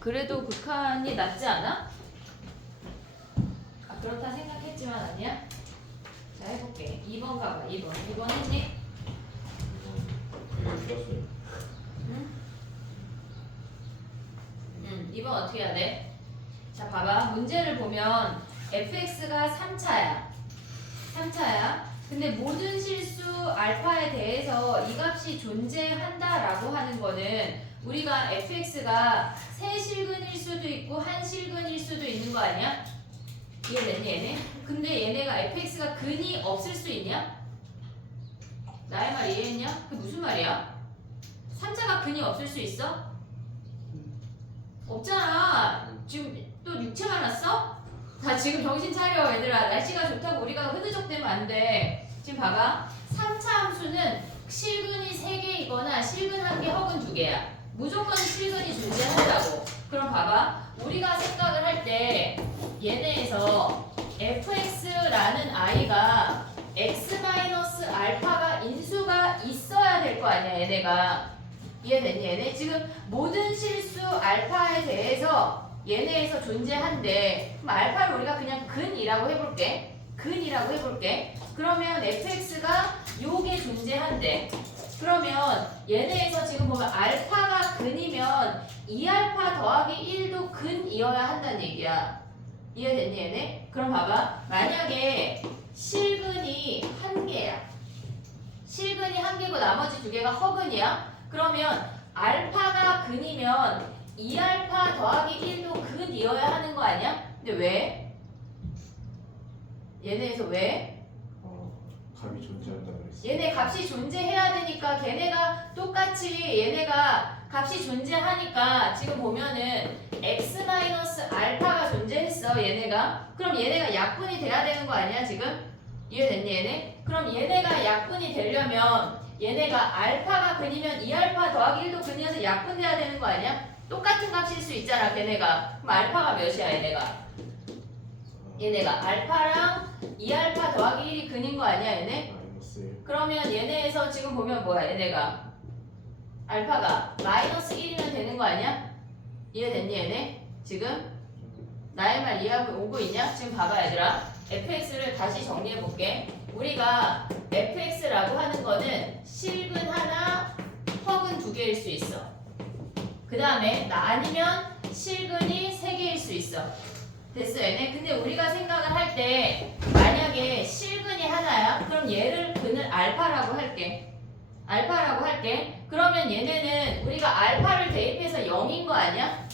그래도 극한이 낫지 않아? 아, 그렇다 생각했지만 아니야? 자, 해볼게. 2번 가봐. 2번 했니? 들었어요. 응? 2번 어떻게 해야 돼? 자, 봐봐. 문제를 보면 fx가 3차야. 3차야. 근데 모든 실수 알파에 대해서 이 값이 존재한다라고 하는 거는 우리가 fx가 세 실근일 수도 있고 한 실근일 수도 있는 거 아니야? 이해됐니 얘네? 근데 얘네가 fx가 근이 없을 수 있냐? 나의 말 이해했냐? 그게 무슨 말이야? 3차가 근이 없을 수 있어? 없잖아. 지금 또 육체만 왔어? 자, 지금 정신 차려 얘들아. 날씨가 좋다고 우리가 흐드적대면 안 돼. 지금 봐봐. 3차 함수는 실근이 3개이거나 실근 1개 혹은 2개야. 무조건 실근이 존재한다고. 그럼 봐봐. 우리가 생각을 할 때 얘네에서 fx라는 i가 x-알파가 인수가 있어야 될 거 아니야 얘네가. 이해됐니 얘네? 지금 모든 실수 알파에 대해서 얘네에서 존재한대. 그럼 알파를 우리가 그냥 근이라고 해볼게. 근이라고 해볼게. 그러면 fx가 요게 존재한대. 그러면 얘네에서 지금 보면 알파가 근이면 2알파 더하기 1도 근이어야 한다는 얘기야. 이해됐니 얘네? 그럼 봐봐. 만약에 실근이 1개야. 실근이 1개고 나머지 2개가 허근이야. 그러면 알파가 근이면 2알파 더하기 1도 근이어야 하는 거 아니야? 근데 왜? 얘네에서 왜? 값이 존재한다 그랬어. 얘네 값이 존재해야 되니까 걔네가 똑같이 얘네가 값이 존재하니까 지금 보면은 x-알파가 존재했어 얘네가. 그럼 얘네가 약분이 돼야 되는 거 아니야 지금? 이해됐니 얘네? 그럼 얘네가 약분이 되려면 얘네가 알파가 근이면 2알파 더하기 1도 근이어서 약분돼야 되는 거 아니야? 똑같은 값일 수 있잖아 걔네가. 그럼 알파가 몇이야 얘네가? 얘네가 알파랑 2알파 더하기 1이 근인 거 아니야 얘네? 마이너스 그러면 얘네에서 지금 보면 뭐야 얘네가 알파가 마이너스 1이면 되는 거 아니야? 이해됐니 얘네? 지금? 나의 말 이해하고 오고 있냐? 지금 봐봐 얘들아. fx를 다시 정리해 볼게. 우리가 fx라고 하는 거는 실근 하나, 허근 2개일 수 있어. 그 다음에 아니면 실근이 3개일 수 있어. 됐어 얘네? 근데 우리가 생각을 할 때 만약에 실근이 하나야? 그럼 얘를 근을 알파라고 할게. 알파라고 할게. 그러면 얘네는 우리가 알파를 대입해서 0인 거 아니야?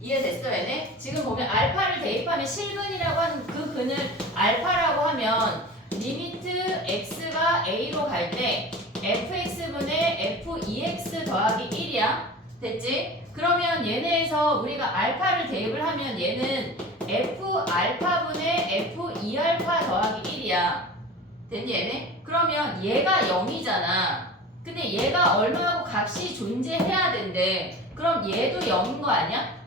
이해됐어 얘네? 지금 보면 알파를 대입하면 실근이라고 하는 그 근을 알파라고 하면 리미트 x가 a로 갈 때 fx분의 f2x 더하기 1이야. 됐지? 그러면 얘네에서 우리가 알파를 대입을 하면 얘는 f알파분의 f2알파 더하기 1이야. 됐니 얘네? 그러면 얘가 0이잖아. 근데 얘가 얼마하고 값이 존재해야 된대. 그럼 얘도 0인 거 아니야?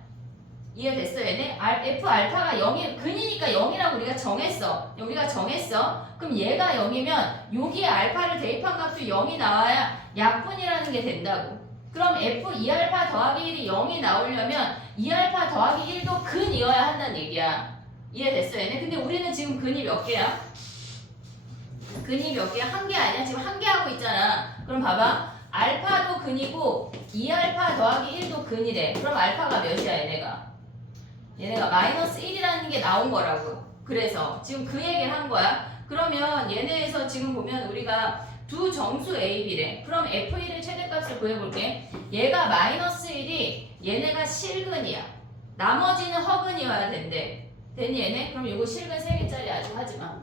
이해됐어 얘네? f알파가 0이 근이니까 0이라고 우리가 정했어. 그럼 얘가 0이면 여기에 알파를 대입한 값도 0이 나와야 약분이라는 게 된다고. 그럼 f2알파 더하기 1이 0이 나오려면 2알파 더하기 1도 근이어야 한다는 얘기야. 이해됐어 얘네? 근데 우리는 지금 근이 몇 개야? 근이 몇 개야? 1개 아니야? 지금 1개 하고 있잖아. 그럼 봐봐. 알파도 근이고 2알파 더하기 1도 근이래. 그럼 알파가 몇이야 얘네가 마이너스 1이라는 게 나온 거라고. 그래서 지금 그 얘기를 한 거야. 그러면 얘네에서 지금 보면 우리가 두 정수 A, B래. 그럼 F1의 최대값을 구해볼게. 얘가 마이너스 1이 얘네가 실근이야. 나머지는 허근이어야 된대. 됐니 얘네? 그럼 이거 실근 3개짜리 아직 하지마.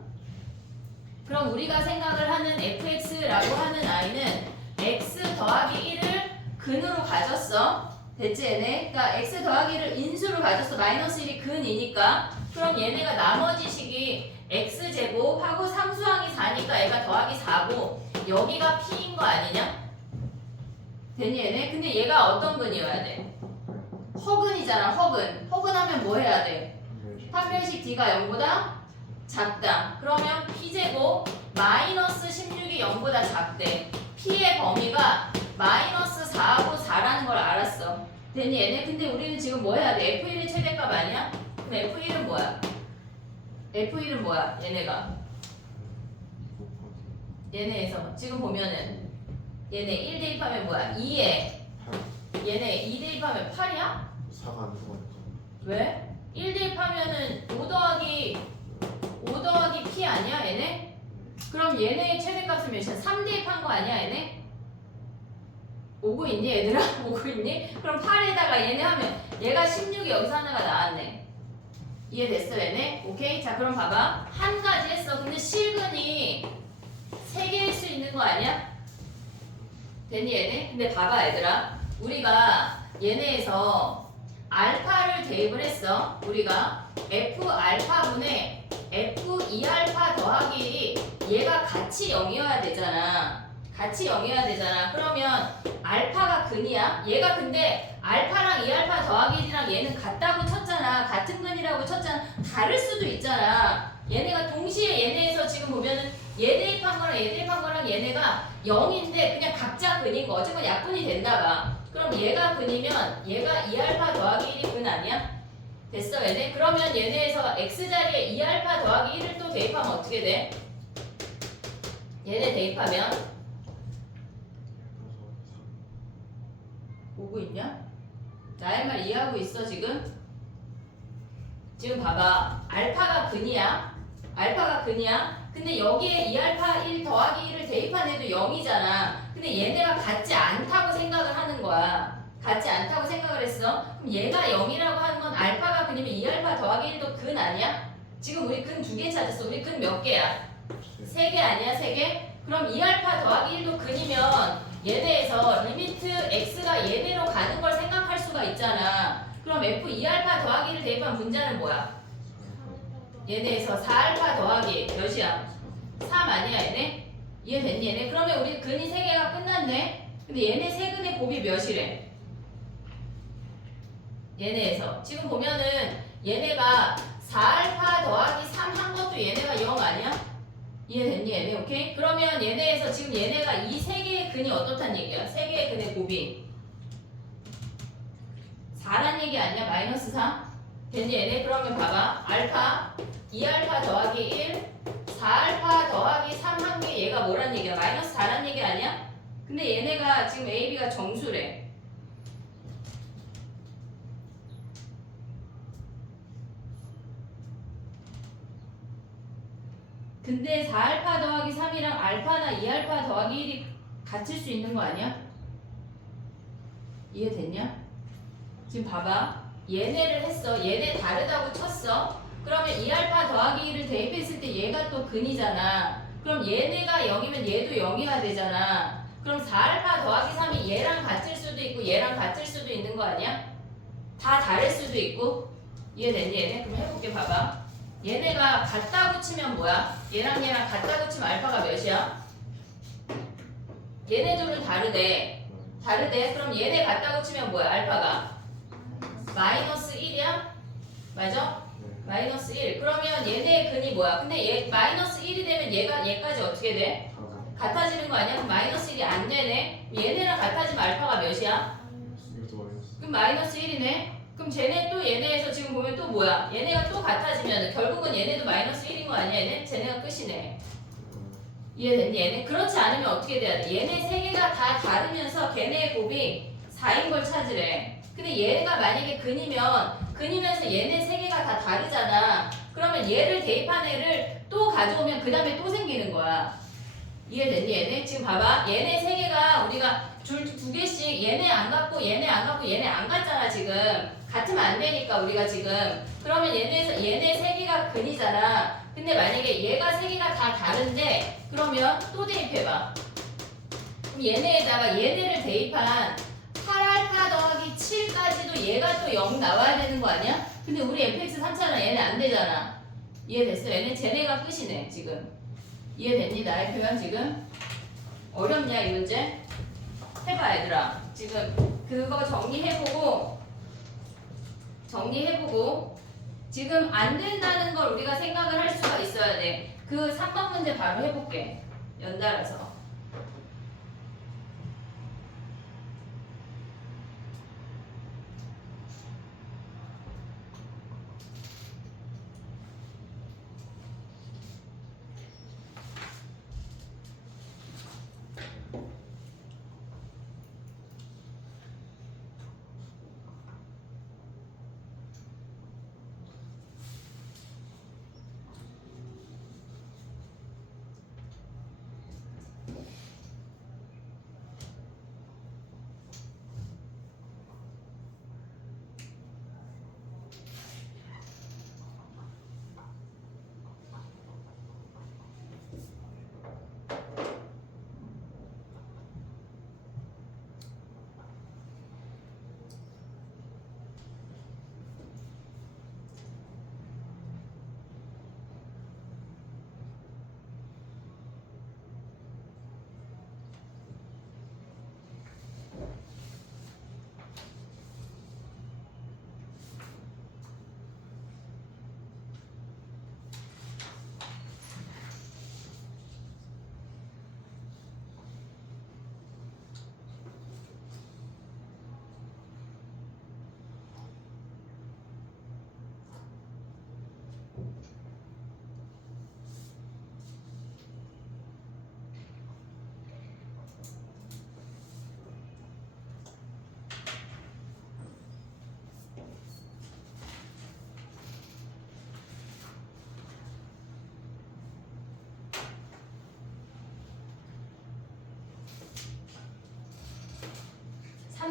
그럼 우리가 생각을 하는 fx라고 하는 i는 x 더하기 1을 근으로 가졌어. 됐지 얘네? 그러니까 x 더하기 1을 인수로 가졌어. 마이너스 1이 근이니까. 그럼 얘네가 나머지 식이 x제곱하고 상수항이 4니까 얘가 더하기 4고 여기가 p인 거 아니냐? 됐니 얘네? 근데 얘가 어떤 근이어야 돼? 허근이잖아 허근. 허근하면 뭐 해야 돼? 판별식 d가 0보다 작다. 그러면 p제곱 마이너스 16이 0보다 작대. p의 범위가 마이너스 4하고 4라는 걸 알았어. 됐니 얘네? 근데 우리는 지금 뭐 해야 돼? F1의 최대값 아니야? 그럼 F1은 뭐야? F1은 뭐야? 얘네가 얘네에서 지금 보면은 얘네 1 대입하면 뭐야? 2에 8 얘네 2 대입하면 8이야? 4가 안 들어가니까 왜? 1 대입하면은 5 더하기 P 아니야 얘네? 그럼 얘네의 최대값은 몇이야? 3 대입한 거 아니야 얘네? 오고 있니 얘들아? 오고 있니? 그럼 8에다가 얘네 하면 얘가 16이 여기서 하나가 나왔네. 이해됐어 얘네? 오케이? 자 그럼 봐봐. 한 가지 했어. 근데 실근이 3개일 수 있는 거 아니야? 됐니 얘네? 근데 봐봐 얘들아. 우리가 얘네에서 알파를 대입을 했어. 우리가 F 알파분의 F 2알파 더하기 얘가 같이 0이어야 되잖아. 같이 0이어야 되잖아. 그러면 알파가 근이야. 얘가 근데 알파랑 2알파 더하기 1이랑 얘는 같다고 쳤잖아. 같은 근이라고 쳤잖아. 다를 수도 있잖아. 얘네가 동시에 얘네에서 지금 보면은 얘 대입한 거랑 얘 대입한 거랑 얘네가 0인데 그냥 각자 근인 거. 어쨌건 약분이 된다 봐. 그럼 얘가 근이면 얘가 2알파 더하기 1이 근 아니야? 됐어 얘네? 그러면 얘네에서 x자리에 2알파 더하기 1을 또 대입하면 어떻게 돼? 얘네 대입하면 오고 있냐? 나의 말 이해하고 있어 지금? 지금 봐봐. 알파가 근이야. 알파가 근이야. 근데 여기에 2알파 1 더하기 1을 대입한 애도 0이잖아. 근데 얘네가 같지 않다고 생각을 하는 거야. 같지 않다고 생각을 했어. 그럼 얘가 0이라고 하는 건 알파가 근이면 2알파 더하기 1도 근 아니야? 지금 우리 근 2개 찾았어. 우리 근 몇 개야? 3개 아니야? 3개? 그럼 2알파 더하기 1도 근이면 얘네에서 리미트 x가 얘네로 가는 걸 생각할 수가 있잖아. 그럼 f 2알파 더하기 1을 대입한 분자는 뭐야? 얘네에서 4알파 더하기 몇이야? 3 아니야 얘네? 이해됐니 얘네? 그러면 우리 근이 3개가 끝났네? 근데 얘네 세 근의 곱이 몇이래? 얘네에서 지금 보면은 얘네가 4알파 더하기 3 한 것도 얘네가 0 아니야? 이해됐니 얘네? 오케이? 그러면 얘네에서 지금 얘네가 이 세 개의 근이 어떻단 얘기야? 세 개의 근의 곱이 4란 얘기 아니야? 마이너스 4? 됐니 얘네? 그러면 봐봐. 알파 2알파 더하기 1 4알파 더하기 3 한 개 얘가 뭐란 얘기야? 마이너스 4란 얘기 아니야? 근데 얘네가 지금 A, B가 정수래. 근데 4알파 더하기 3이랑 알파나 2알파 더하기 1이 같을 수 있는 거 아니야? 이해됐냐? 지금 봐봐. 얘네를 했어. 얘네 다르다고 쳤어. 그러면 2알파 더하기 1을 대입했을 때 얘가 또 근이잖아. 그럼 얘네가 0이면 얘도 0이어야 되잖아. 그럼 4알파 더하기 3이 얘랑 같을 수도 있고 얘랑 같을 수도 있는 거 아니야? 다 다를 수도 있고. 이해됐니 얘네? 그럼 해볼게 봐봐. 얘네가 같다고 치면 뭐야? 얘랑 얘랑 같다고 치면 알파가 몇이야? 얘네들은 다르대. 다르대. 그럼 얘네 같다고 치면 뭐야? 알파가 마이너스 1이야? 맞아? 마이너스 1. 그러면 얘네의 근이 뭐야? 근데 얘 마이너스 1이 되면 얘가 얘까지 어떻게 돼? 같아지는 거 아니야? 그럼 마이너스 1이 안 되네. 얘네랑 같아지면 알파가 몇이야? 그럼 마이너스 1이네. 그럼 쟤네 또 얘네에서 지금 보면 또 뭐야? 얘네가 또 같아지면 결국은 얘네도 마이너스 1인 거 아니야? 얘네? 쟤네가 끝이네. 이해됐니 얘네? 그렇지 않으면 어떻게 돼야 돼? 얘네 세 개가 다 다르면서 걔네의 곱이 4인 걸 찾으래. 근데 얘가 만약에 근이면서 얘네 세 개가 다 다르잖아. 그러면 얘를 대입한 애를 또 가져오면 그 다음에 또 생기는 거야. 이해됐니 얘네? 지금 봐봐. 얘네 세 개가 우리가 줄 두 개씩 얘네 안 갖고 얘네 안 갖고 얘네 안 갖잖아 지금. 같으면 안 되니까 우리가 지금. 그러면 얘네 세 개가 근이잖아. 근데 만약에 얘가 세 개가 다 다른데 그러면 또 대입해봐. 그럼 얘네에다가 얘네를 대입한 8알파 더하기 7까지도 얘가 또 0 나와야 되는 거 아니야? 근데 우리 fx 3차는 얘네 안 되잖아. 이해됐어? 쟤네가 끝이네 지금. 이해됐니? 나의 표현 지금? 어렵냐 이 문제? 해봐 얘들아. 지금 그거 정리해보고 지금 안 된다는 걸 우리가 생각을 할 수가 있어야 돼. 그 3번 문제 바로 해볼게. 연달아서.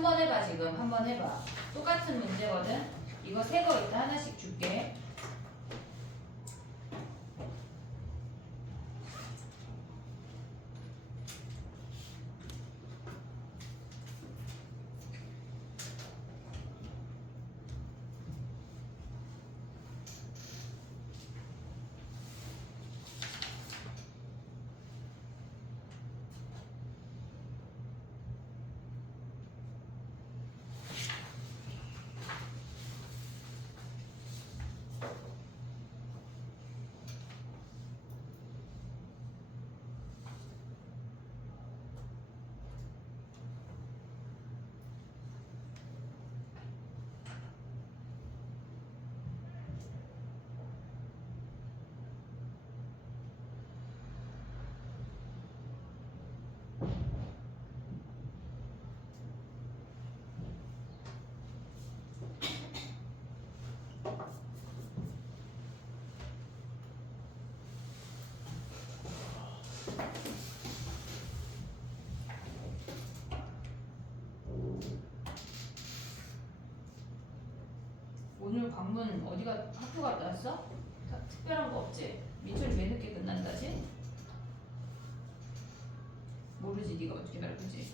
한번 해봐 지금. 한번 해봐. 똑같은 문제거든. 이거 새 거 일단 하나씩 줄게. 오늘 방문 어디가 학교 갔다 왔어? 특별한 거 없지? 민철이 왜 늦게 끝난다지? 모르지. 네가 어떻게 알고지?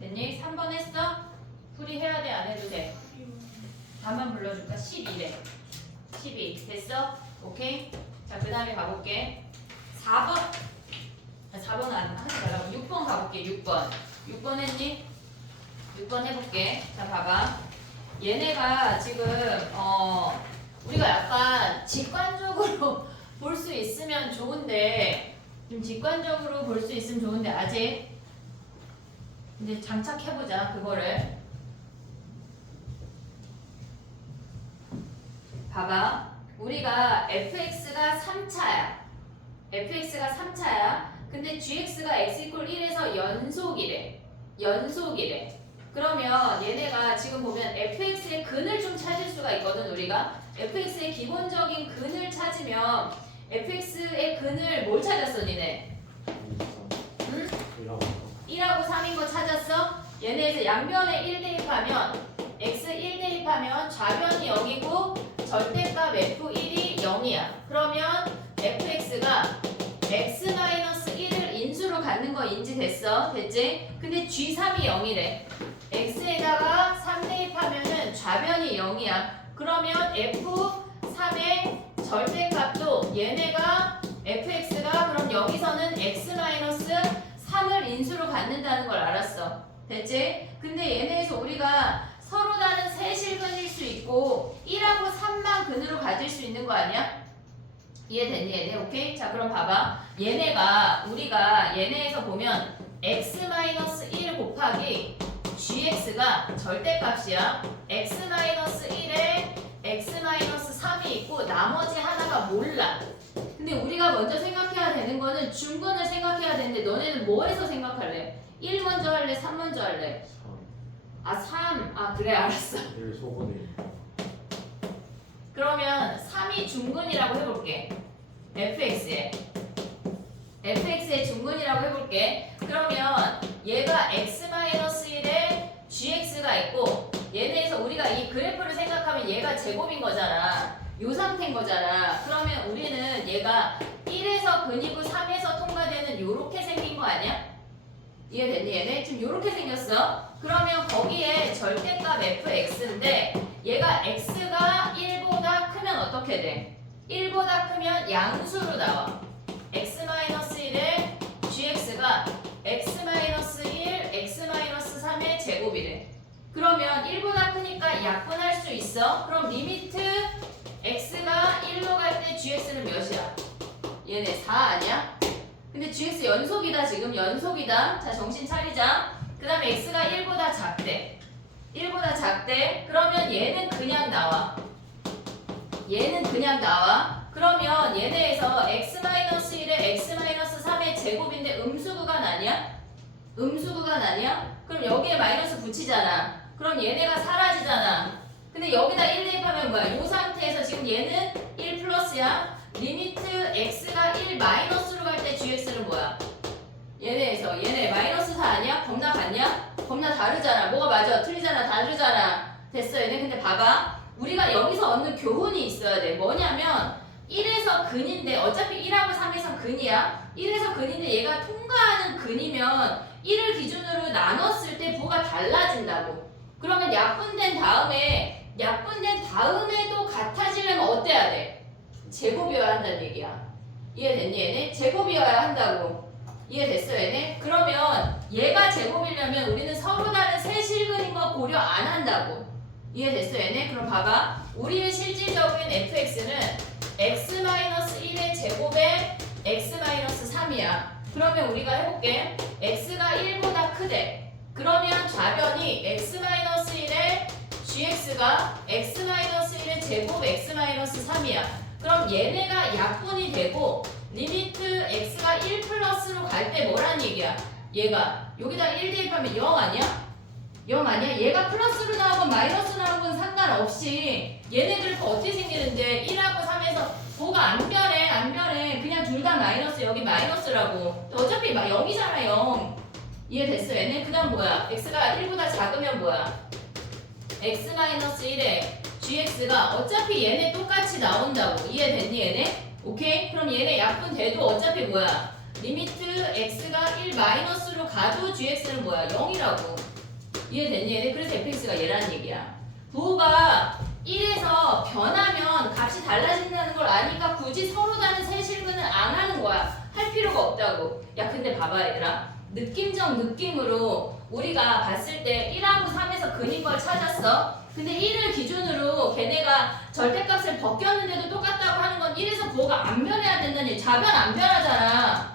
됐니? 3번 했어? 풀이 해야 돼? 안 해도 돼? 답만 불러줄까? 12래. 12 됐어? 오케이? 자, 그 다음에 가볼게. 4번. 4번 안 하지 말라고. 6번 가볼게. 6번. 6번 했니? 6번 해볼게. 자, 봐봐. 얘네가 지금 우리가 약간 직관적으로 볼 수 있으면 좋은데, 좀 직관적으로 볼 수 있으면 좋은데 아직 이제 장착해보자. 그거를 봐봐. 우리가 fx가 3차야. fx가 3차야. 근데 gx가 x 이퀄 1에서 연속이래. 연속이래. 그러면 얘네가 지금 보면 fx의 근을 좀 찾을 수가 있거든. 우리가 fx의 기본적인 근을 찾으면 fx의 근을 뭘 찾았어 니네? 응? 1하고 3인 거 찾았어? 얘네에서 양변에 1 대입하면 x 1 대입하면 좌변이 0이고 절대값 f1이 0이야. 그러면 fx가 x-1을 인수로 갖는 거 인지됐어? 됐지? 근데 g3이 0이래. x에다가 3 대입하면은 좌변이 0이야. 그러면 f3의 절대값도 얘네가 fx가 그럼 여기서는 x-3을 인수로 갖는다는 걸 알았어. 됐지? 근데 얘네에서 우리가 서로 다른 세 실근일 수 있고 1하고 3만 근으로 가질 수 있는 거 아니야? 이해됐니 얘네? 오케이? 자 그럼 봐봐. 얘네가 우리가 얘네에서 보면 x-1 곱하기 gx가 절대값이야. x-1에 x-3이 있고 나머지 하나가 몰라. 근데 우리가 먼저 생각해야 되는 거는 중근을 생각해야 되는데 너네는 뭐에서 생각할래? 1 먼저 할래? 3 먼저 할래? 3. 아 그래 알았어. 그러면 3이 중근이라고 해볼게. fx의 중근이라고 해볼게. 그러면 얘가 x-1에 gx가 있고 얘네에서 우리가 이 그래프를 생각하면 얘가 제곱인 거잖아. 요 상태인 거잖아. 그러면 우리는 얘가 1에서 근이고 3에서 통과되는 요렇게 생긴 거 아니야? 이해됐니 얘네? 지금 요렇게 생겼어. 그러면 거기에 절대값 fx인데 얘가 x가 1보다 크면 어떻게 돼? 1보다 크면 양수로 나와. x-1에 gx가 x-1, x-3의 제곱이래. 그러면 1보다 크니까 약분할 수 있어. 그럼 리미트 x가 1로 갈 때 gx는 몇이야? 얘네 4 아니야? 근데 gx 연속이다. 지금 연속이다. 자 정신 차리자. 그 다음에 x가 1보다 작대. 1보다 작대. 그러면 얘는 그냥 나와. 얘는 그냥 나와. 그러면 얘네에서 x-1에 x-3의 제곱인데 음수 구간 아니야? 음수 구간 아니야? 그럼 여기에 마이너스 붙이잖아. 그럼 얘네가 사라지잖아. 근데 여기다 1 대입하면 뭐야? 이 상태에서 지금 얘는 1 플러스야. 리미트 x가 1 마이너스로 갈 때 gx는 뭐야? 얘네 마이너스 4 아니야? 겁나 같냐? 겁나 다르잖아. 뭐가 맞아? 틀리잖아. 다르잖아. 됐어 얘네. 근데 봐봐. 우리가 여기서 얻는 교훈이 있어야 돼. 뭐냐면 1에서 근인데 어차피 1하고 3에서 근이야. 1에서 근인데 얘가 통과하는 근이면 1을 기준으로 나눴을 때 부호가 달라진다고. 그러면 약분된 다음에도 같아지려면 어때야 돼? 제곱이어야 한다는 얘기야. 이해됐니 얘네? 제곱이어야 한다고. 이해됐어 얘네? 그러면 얘가 제곱이려면 우리는 서로 다른 세 실근인 거 고려 안 한다고. 이해됐어 얘네? 그럼 봐봐. 우리의 실질적인 fx는 x-1의 제곱에 x-3이야. 그러면 우리가 해볼게. x가 1보다 크대. 그러면 좌변이 x-1에 gx가 x-1의 제곱 x-3이야. 그럼 얘네가 약분이 되고 리미트 x가 1 플러스로 갈 때 뭐란 얘기야? 얘가 여기다 1 대입하면 0 아니야? 0 아니야? 얘가 플러스로 나오건 마이너스로 나오건 상관없이 얘네 그래프 어떻게 생기는데 1하고 3에서 뭐가 안 변해. 그냥 둘 다 마이너스. 여기 마이너스라고. 어차피 0이잖아 0. 이해됐어 얘네? 그 다음 뭐야? x가 1보다 작으면 뭐야? x-1에 gx가 어차피 얘네 똑같이 나온다고. 이해됐니 얘네? 오케이? 그럼 얘네 약분돼도 어차피 뭐야? 리미트 x가 1 마이너스로 가도 gx는 뭐야? 0이라고. 이해됐니 얘네? 그래서 fx가 얘라는 얘기야. 부호가 1에서 변하면 값이 달라진다는 걸 아니까 굳이 서로 다른 세 실근을 안 하는 거야. 할 필요가 없다고. 야 근데 봐봐 얘들아. 느낌적 느낌으로 우리가 봤을 때 1하고 3에서 근인 걸 찾았어. 근데 1을 기준으로 걔네가 절대값을 벗겼는데도 똑같다고 하는 건 1에서 부호가 안 변해야 된다는 얘기. 좌변 안 변하잖아.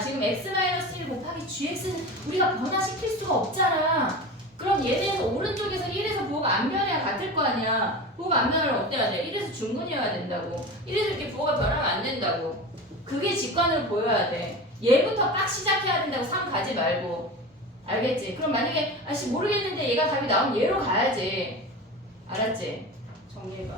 지금 x-1 곱하기 gx는 우리가 변화시킬 수가 없잖아. 그럼 얘네에서 오른쪽에서 1에서 부호가 안 변해야 같을 거 아니야. 부호가 안 변하면 어때야 돼? 1에서 중근이어야 된다고. 1에서 이렇게 부호가 변하면 안 된다고. 그게 직관으로 보여야 돼. 얘부터 딱 시작해야 된다고. 3 가지 말고. 알겠지? 그럼 만약에 아씨 모르겠는데 얘가 답이 나오면 얘로 가야지. 알았지? 정리해봐.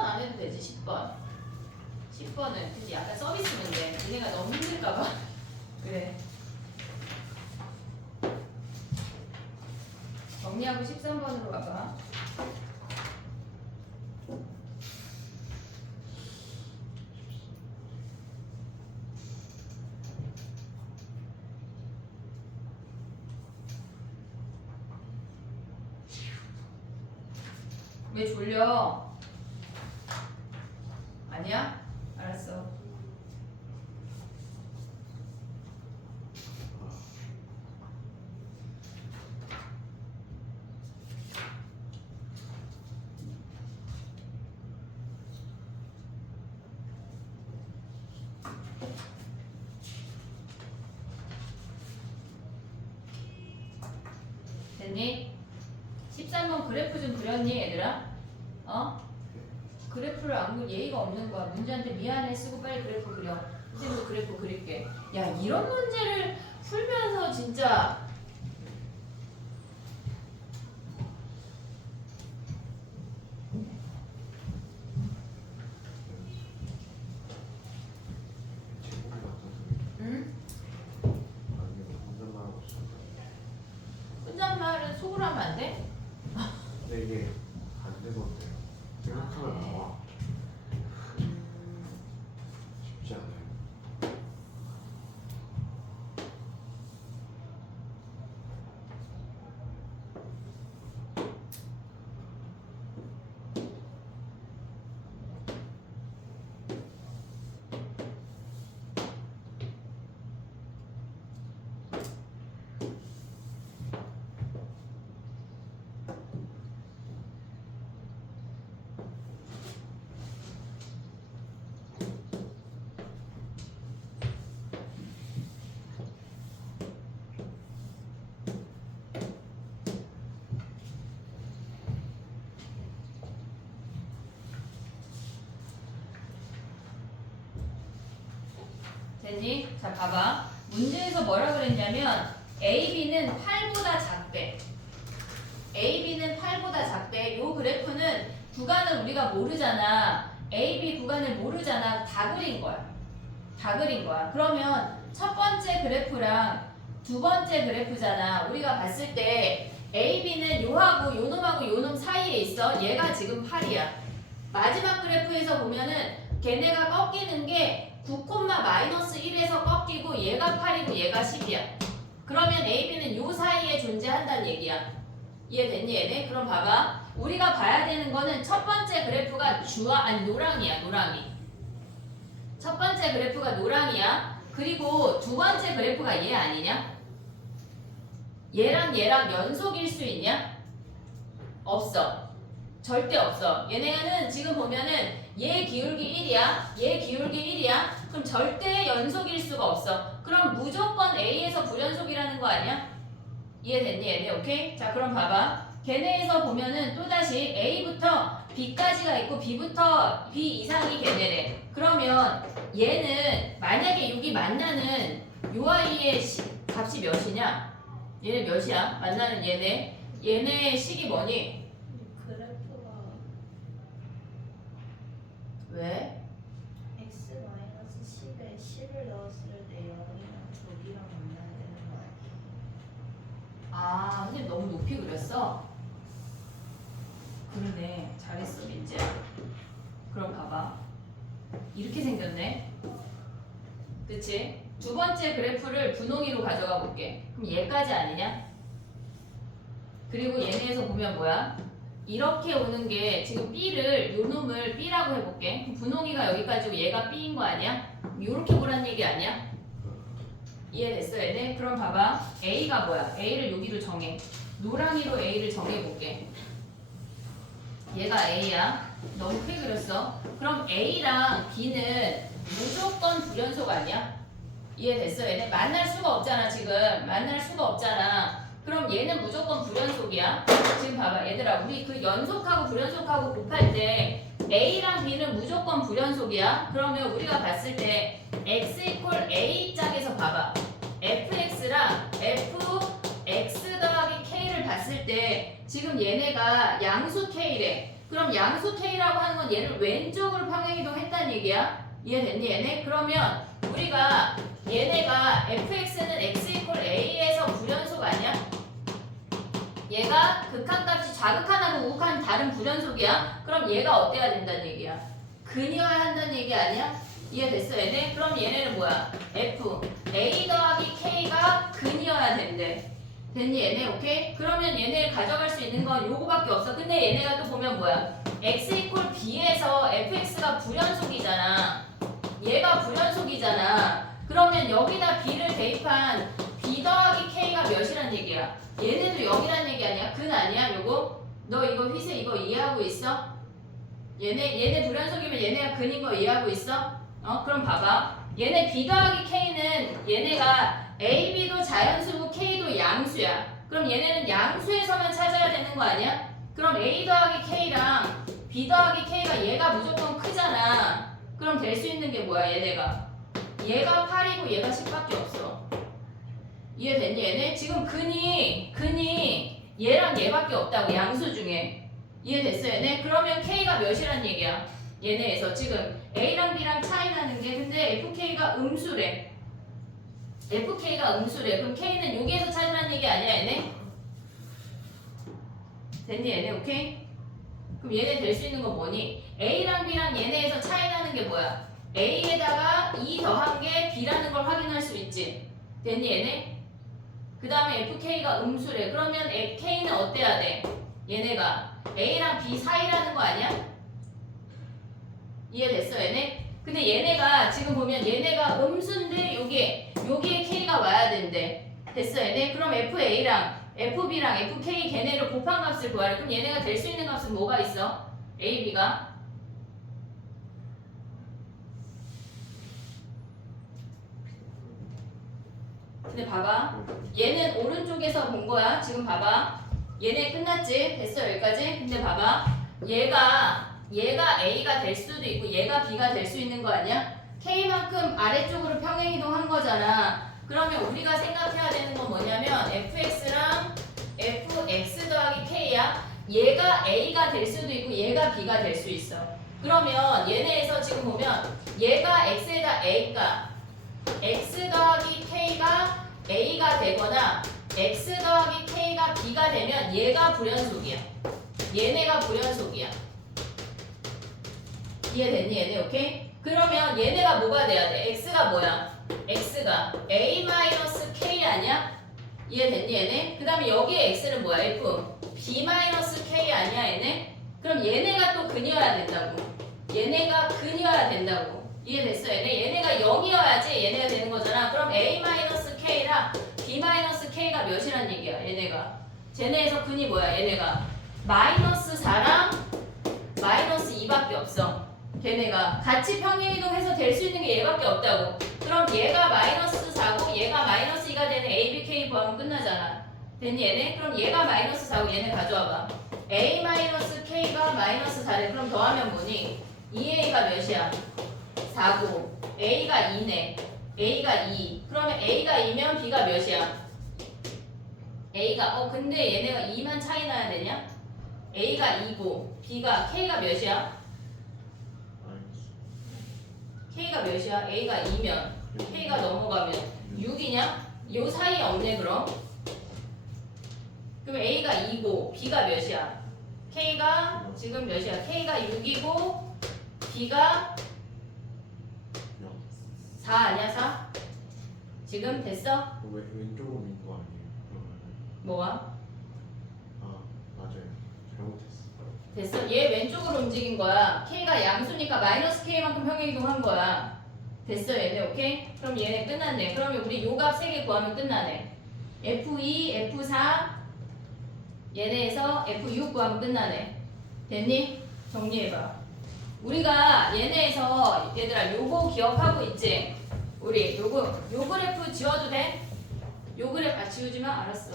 안 해도 되지. 10번은 근데 약간 서비스 문제. 니네가 너무 힘들까봐. 그래. 정리하고 13번으로 가봐. 왜 졸려? 아니야? 알았어. 됐니? 13번 그래프 좀 그렸니 얘들아? 어? 그래프를 안 그리면 예의가 없는 거야. 문제한테 미안해 쓰고 빨리 그래프 그려. 선생님 그래프 그릴게. 야 이런 문제를 풀면서 진짜 제목이 같아서 응? 아니면 혼잣말 하고 싶어. 혼잣말은 속으로 하면 안 돼? 근데 이게 안 되던데요. 생각하면 나와. 쉽지 않아요. 됐니? 자 봐봐. 문제에서 뭐라 그랬냐면 AB는 8보다 작대. AB는 8보다 작대. 요 그래프는 구간을 우리가 모르잖아. AB 구간을 모르잖아. 다 그린 거야. 다 그린 거야. 그러면 첫 번째 그래프랑 두 번째 그래프잖아. 우리가 봤을 때 AB는 요하고 요놈하고 요놈 사이에 있어. 얘가 지금 8이야. 마지막 그래프에서 보면은 걔네가 꺾이는 게 9,-1에서 꺾이고 얘가 8이고 얘가 10이야. 그러면 AB는 요 사이에 존재한다는 얘기야. 이해됐니 얘네? 그럼 봐봐. 우리가 봐야 되는 거는 첫 번째 그래프가 노랑이야. 노랑이. 첫 번째 그래프가 노랑이야. 그리고 두 번째 그래프가 얘 아니냐? 얘랑 얘랑 연속일 수 있냐? 없어. 절대 없어. 얘네는 지금 보면은 얘 기울기 1이야. 얘 기울기 1이야. 그럼 절대 연속일 수가 없어. 그럼 무조건 A에서 불연속이라는 거 아니야? 이해됐니 얘네? 오케이? 자 그럼 봐봐. 걔네에서 보면은 또다시 A부터 B까지가 있고 B부터 B 이상이 걔네래. 그러면 얘는 만약에 여기 만나는 요 아이의 값이 몇이냐? 얘네 몇이야? 만나는 얘네. 얘네의 식이 뭐니? 그래프가 왜? x-10에 10을 넣었을 때 0이랑 저기랑 만나야 되는 거 아니에요? 아, 선생님 너무 높이 그렸어? 그러네. 잘했어, 민지야. 그럼 봐봐. 이렇게 생겼네. 그치? 두 번째 그래프를 분홍이로 가져가 볼게. 그럼 얘까지 아니냐? 그리고 얘네에서 보면 뭐야? 이렇게 오는 게 지금 B를 요 놈을 B라고 해볼게. 그럼 분홍이가 여기까지고 얘가 B인 거 아니야? 요렇게 보란 얘기 아니야? 이해됐어 얘네? 그럼 봐봐. A가 뭐야? A를 여기로 정해. 노랑이로 A를 정해볼게. 얘가 A야. 너무 크게 그렸어. 그럼 A랑 B는 무조건 불연속 아니야? 이해됐어 얘네? 만날 수가 없잖아 지금. 만날 수가 없잖아. 그럼 얘는 무조건 불연속이야. 지금 봐봐 얘들아. 우리 그 연속하고 불연속하고 곱할 때 A랑 B는 무조건 불연속이야. 그러면 우리가 봤을 때 x 이퀄 a 짝에서 봐봐. fx랑 fx 더하기 k를 봤을 때 지금 얘네가 양수 k래. 그럼 양수 k라고 하는 건 얘를 왼쪽으로 평행이동했다는 얘기야. 이해됐니 얘네? 그러면 우리가 얘네가 fx는 x 이퀄 a에서 불연속 아니야? 얘가 극한값이 좌극한하고 우극한 다른 불연속이야? 그럼 얘가 어때야 된다는 얘기야? 근이어야 한다는 얘기 아니야? 이해됐어 얘네? 그럼 얘네는 뭐야? f a 더하기 k가 근이어야 된대. 됐니 얘네? 오케이? 그러면 얘네를 가져갈 수 있는 건 요거밖에 없어. 근데 얘네가 또 보면 뭐야? x 이퀄 b에서 fx가 불연속이잖아. 얘가 불연속이잖아. 그러면 여기다 b를 대입한 b 더하기 k가 몇이란 얘기야? 얘네도 0이란 얘기 아니야? 근 아니야 요거? 너 이거 휘세 이거 이해하고 있어? 얘네 불연속이면 얘네가 근인 거 이해하고 있어? 그럼 봐봐. 얘네 b 더하기 k는 얘네가 a, b도 자연수고 k도 양수야. 그럼 얘네는 양수에서만 찾아야 되는 거 아니야? 그럼 a 더하기 k랑 b 더하기 k가 얘가 무조건 크잖아. 그럼 될 수 있는 게 뭐야 얘네가? 얘가 8이고 얘가 10밖에 없어. 이해됐니 얘네? 지금 근이 얘랑 얘밖에 없다고 양수 중에. 이해됐어 얘네? 그러면 K가 몇이란 얘기야? 얘네에서 지금 A랑 B랑 차이 나는 게 근데 FK가 음수래. FK가 음수래. 그럼 K는 여기에서 찾으라는 얘기 아니야 얘네? 됐니 얘네? 오케이? 그럼 얘네 될 수 있는 건 뭐니? A랑 B랑 얘네에서 차이 나는 게 뭐야? A에다가 2 더한 게 B라는 걸 확인할 수 있지. 됐니 얘네? 그 다음에 FK가 음수래. 그러면 K는 어때야 돼? 얘네가 A랑 B 사이라는 거 아니야? 이해됐어 얘네? 근데 얘네가 지금 보면 얘네가 음수인데 여기에 K가 와야 된대. 됐어 얘네? 그럼 FA랑 FB랑 FK 걔네를 곱한 값을 구하래. 그럼 얘네가 될 수 있는 값은 뭐가 있어? A, B가? 근데 봐봐. 얘는 오른쪽에서 본 거야. 지금 봐봐. 얘네 끝났지? 됐어 여기까지? 근데 봐봐. 얘가 A가 될 수도 있고 얘가 B가 될 수 있는 거 아니야? K만큼 아래쪽으로 평행이동 한 거잖아. 그러면 우리가 생각해야 되는 건 뭐냐면 FX랑 FX 더하기 K야. 얘가 A가 될 수도 있고 얘가 B가 될 수 있어. 그러면 얘네에서 지금 보면 얘가 X에다 A가 X 더하기 K가 A가 되거나 X 더하기 K가 B가 되면 얘가 불연속이야. 얘네가 불연속이야. 이해됐니 얘네? 오케이? 그러면 얘네가 뭐가 돼야 돼? X가 뭐야? X가 A-K 아니야? 이해됐니 얘네? 그 다음에 여기에 X는 뭐야? F B-K 아니야 얘네? 그럼 얘네가 또 근이어야 된다고. 얘네가 근이어야 된다고. 이해됐어 얘네? 얘네가 0이어야지 얘네가 되는 거잖아. 그럼 A-K랑 B-K가 몇이란 얘기야 얘네가. 쟤네에서 근이 뭐야 얘네가 -4랑 -2밖에 없어. 걔네가 같이 평행이동해서 될 수 있는 게 얘밖에 없다고. 그럼 얘가 -4고 얘가 -2가 되는 A, B, K 구하면 끝나잖아. 됐니 얘네? 그럼 얘가 -4고 얘네 가져와봐. A-K가 -4래. 그럼 더하면 뭐니? 2A가 몇이야? 4고 A가 2네. A가 2. 그러면 A가 2면 B가 몇이야? A가 근데 얘네가 2만 차이 나야 되냐? A가 2고 K가 몇이야? K가 몇이야? A가 2면 K가 넘어가면 6이냐? 요 사이에 없네 그럼. 그럼 A가 2고 B가 몇이야? K가 지금 몇이야? K가 6이고 B가 4 아니야 4? 지금 됐어? 왜 왼쪽으로 민 거 아니에요? 그러면은 뭐가? 맞아요. 잘못했어. 됐어? 얘 왼쪽으로 움직인 거야. K가 양수니까 -K만큼 평행이동한 거야. 됐어 얘네 오케이? 그럼 얘네 끝났네. 그러면 우리 요 값 3개 구하면 끝나네. F2, F4 얘네에서 F6 구하면 끝나네. 됐니? 정리해봐. 우리가 얘네에서 얘들아 요거 기억하고 있지? 우리 요 그래프 지워도 돼? 요 그래프 지우지마? 알았어.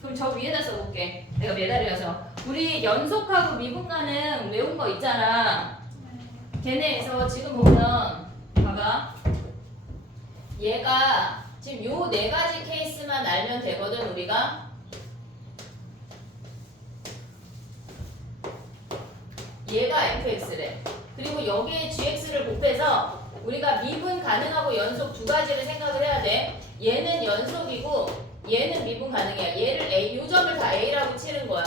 그럼 저 위에다 써볼게. 내가 매달려서. 우리 연속하고 미분가능 외운 거 있잖아. 걔네에서 지금 보면 봐봐. 얘가 지금 요 4가지 케이스만 알면 되거든 우리가. 얘가 fx래. 그리고 여기에 gx를 곱해서 우리가 미분 가능하고 연속 2가지를 생각을 해야 돼. 얘는 연속이고 얘는 미분 가능이야. 얘를 A, 요 점을 다 A라고 치는 거야.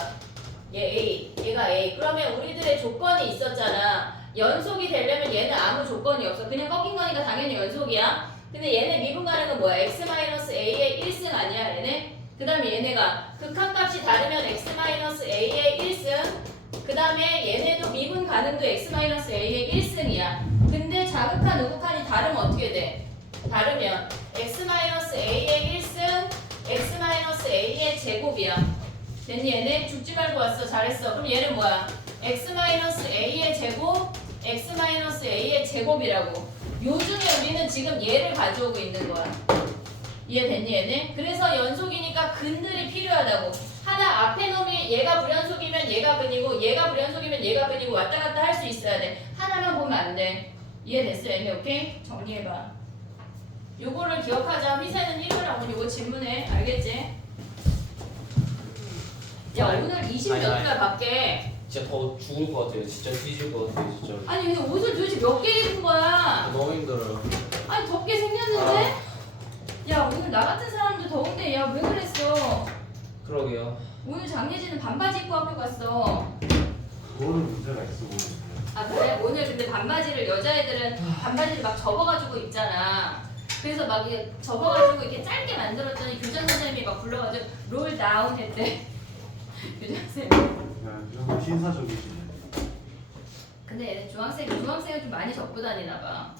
얘 A, 얘가 A. 그러면 우리들의 조건이 있었잖아. 연속이 되려면 얘는 아무 조건이 없어. 그냥 꺾인 거니까 당연히 연속이야. 근데 얘네 미분 가능은 뭐야? x-a의 1승 아니야 얘네? 그 다음에 얘네가 극한값이 다르면 x-a의 1승. 그 다음에 얘네도 미분 가능도 x-a의 1승이야. 근데 자극한 우극한이 다르면 어떻게 돼? 다르면 x-a의 1승, x-a의 제곱이야. 됐니 얘네? 죽지 말고 왔어. 잘했어. 그럼 얘는 뭐야? x-a의 제곱, x-a의 제곱이라고. 요 중에 우리는 지금 얘를 가져오고 있는 거야. 이해됐니 얘네? 그래서 연속이니까 근들이 필요하다고. 하나 앞에 놈이 얘가 불연속이면 얘가 근이고 얘가 불연속이면 얘가 근이고 왔다 갔다 할 수 있어야 돼. 하나만 보면 안 돼. 이해됐어 얘네? 오케이? 정리해봐. 요거를 기억하자. 희세는 일요일에 오늘 요거 질문해. 알겠지? 야 아니, 오늘 20 몇 아니, 달 밖에. 진짜 더 죽을 것 같아요. 진짜 뒤질 것 같아요. 진짜. 아니 근데 옷을 도대체 몇 개 입은 거야? 너무 힘들어요. 아니 덥게 생겼는데? 야 오늘 나 같은 사람도 더운데 야 왜 그랬어? 그러게요. 오늘 장예진은 반바지 입고 학교 갔어. 그거는 문제가 있어 보이는데. 아 그래? 오늘 근데 반바지를 여자애들은 반바지를 막 접어가지고 입잖아. 그래서 막 이게 접어가지고 이렇게 짧게 만들었더니 교장 선생님이 막 불러가지고 롤 다운 했대. 교장 선생님. 야, 좀 신사적이시네. 근데 얘네 중학생은 좀 많이 접고 다니나 봐.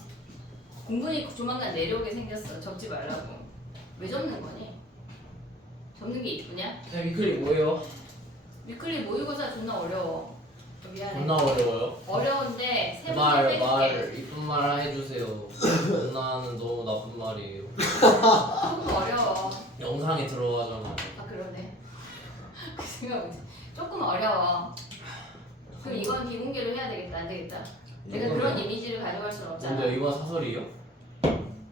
공분이 조만간 내려오게 생겼어. 접지 말라고. 왜 접는 거니? 접는 게 이쁘냐? 야 위클리 뭐예요? 위클리 모의고사 존나 어려워. 미안해. 존나 어려워요. 어려운데 세 문제 빼줄게. 말 이쁜 말 해주세요. 존나는 너무 나쁜 말이에요. 조금 어려워. 영상에 들어가잖아. 아 그러네. 그 생각 못해. 조금 어려워. 그럼 이건 비공개로 해야 되겠다. 안 되겠다. 내가 그런 이미지를 가져갈 순 없잖아. 근데 이건 사설이에요?